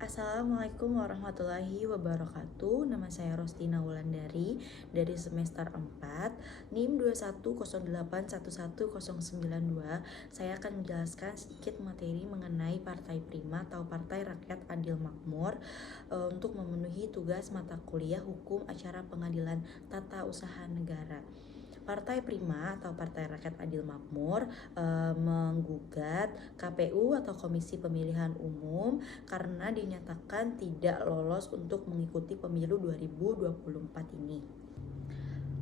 Assalamualaikum warahmatullahi wabarakatuh. Nama saya Rostina Wulandari dari semester 4, NIM 2108111092. Saya akan menjelaskan sedikit materi mengenai Partai Prima atau Partai Rakyat Adil Makmur untuk memenuhi tugas mata kuliah Hukum Acara Pengadilan Tata Usaha Negara. Partai Prima atau Partai Rakyat Adil Makmur menggugat KPU atau Komisi Pemilihan Umum karena dinyatakan tidak lolos untuk mengikuti pemilu 2024 ini.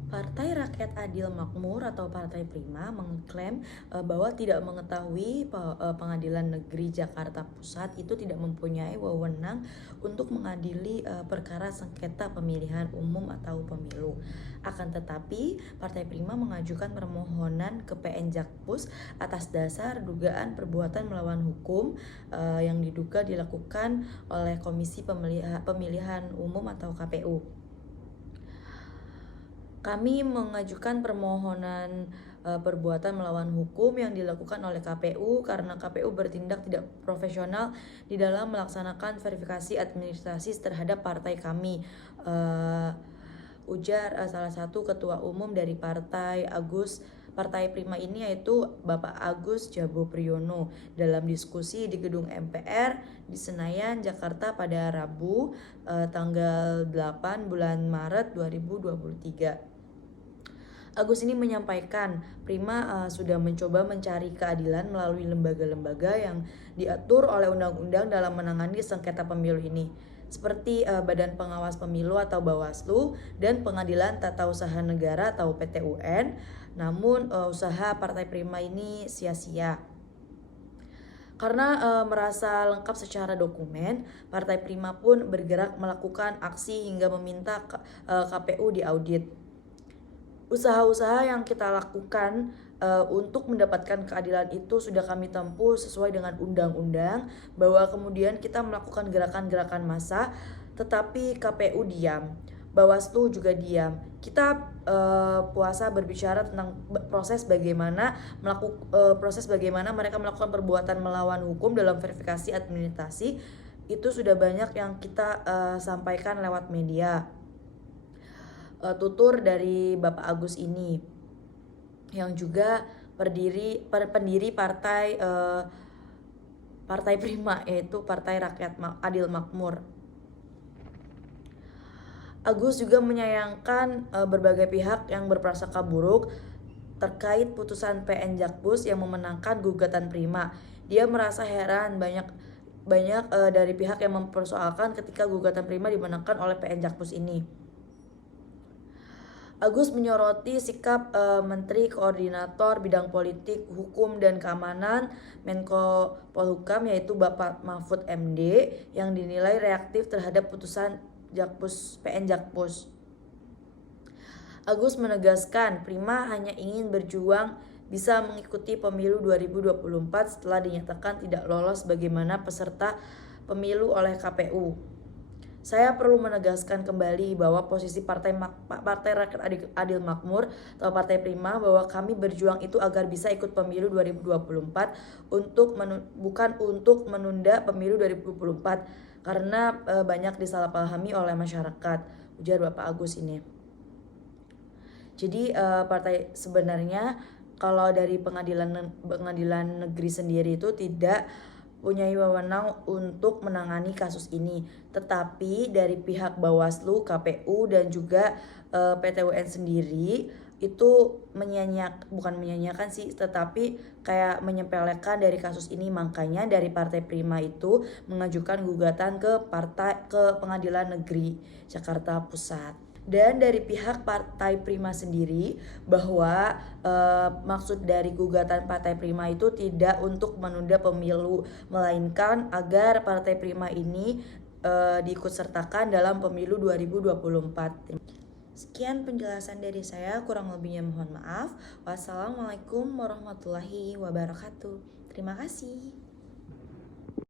Partai Rakyat Adil Makmur atau Partai Prima mengklaim bahwa tidak mengetahui Pengadilan Negeri Jakarta Pusat itu tidak mempunyai wewenang untuk mengadili perkara sengketa pemilihan umum atau pemilu. Akan tetapi, Partai Prima mengajukan permohonan ke PN Jakpus atas dasar dugaan perbuatan melawan hukum yang diduga dilakukan oleh Komisi Pemilihan Umum atau KPU. Kami mengajukan permohonan perbuatan melawan hukum yang dilakukan oleh KPU karena KPU bertindak tidak profesional di dalam melaksanakan verifikasi administrasi terhadap partai kami. Ujar salah satu ketua umum dari Partai Prima ini, yaitu Bapak Agus Jabo Priyono, dalam diskusi di gedung MPR di Senayan, Jakarta pada Rabu tanggal 8 bulan Maret 2023. Agus ini menyampaikan Prima sudah mencoba mencari keadilan melalui lembaga-lembaga yang diatur oleh undang-undang dalam menangani sengketa pemilu ini, seperti Badan Pengawas Pemilu atau Bawaslu dan Pengadilan Tata Usaha Negara atau PT-UN. Namun usaha Partai Prima ini sia-sia. Karena merasa lengkap secara dokumen, Partai Prima pun bergerak melakukan aksi hingga meminta KPU diaudit. Usaha-usaha yang kita lakukan untuk mendapatkan keadilan itu sudah kami tempuh sesuai dengan undang-undang, bahwa kemudian kita melakukan gerakan-gerakan massa, tetapi KPU diam, Bawaslu juga diam. Kita puasa berbicara tentang proses bagaimana mereka melakukan perbuatan melawan hukum dalam verifikasi administrasi. Itu sudah banyak yang kita sampaikan lewat media. Tutur dari Bapak Agus ini, yang juga pendiri Partai Prima, yaitu Partai Rakyat Adil Makmur. Agus juga menyayangkan berbagai pihak yang berprasangka buruk terkait putusan PN Jakpus yang memenangkan gugatan Prima. Dia merasa heran banyak dari pihak yang mempersoalkan ketika gugatan Prima dimenangkan oleh PN Jakpus ini. Agus menyoroti sikap Menteri Koordinator Bidang Politik, Hukum, dan Keamanan Menko Polhukam, yaitu Bapak Mahfud MD, yang dinilai reaktif terhadap putusan PN Jakpus. Agus menegaskan Prima hanya ingin berjuang bisa mengikuti pemilu 2024 setelah dinyatakan tidak lolos bagaimana peserta pemilu oleh KPU. Saya perlu menegaskan kembali bahwa posisi Partai Rakyat Adil Makmur atau Partai Prima, bahwa kami berjuang itu agar bisa ikut pemilu 2024 bukan untuk menunda pemilu 2024 karena banyak disalahpahami oleh masyarakat, ujar Bapak Agus ini. Jadi partai sebenarnya kalau dari pengadilan negeri sendiri itu tidak punya wewenang untuk menangani kasus ini, tetapi dari pihak Bawaslu, KPU, dan juga PT-UN sendiri itu bukan menyanyiakan sih, tetapi kayak menyepelekan dari kasus ini. Makanya dari Partai Prima itu mengajukan gugatan ke Pengadilan Negeri Jakarta Pusat. Dan dari pihak Partai Prima sendiri, bahwa maksud dari gugatan Partai Prima itu tidak untuk menunda pemilu, melainkan agar Partai Prima ini diikutsertakan dalam pemilu 2024. Sekian penjelasan dari saya, kurang lebihnya mohon maaf. Wassalamualaikum warahmatullahi wabarakatuh. Terima kasih.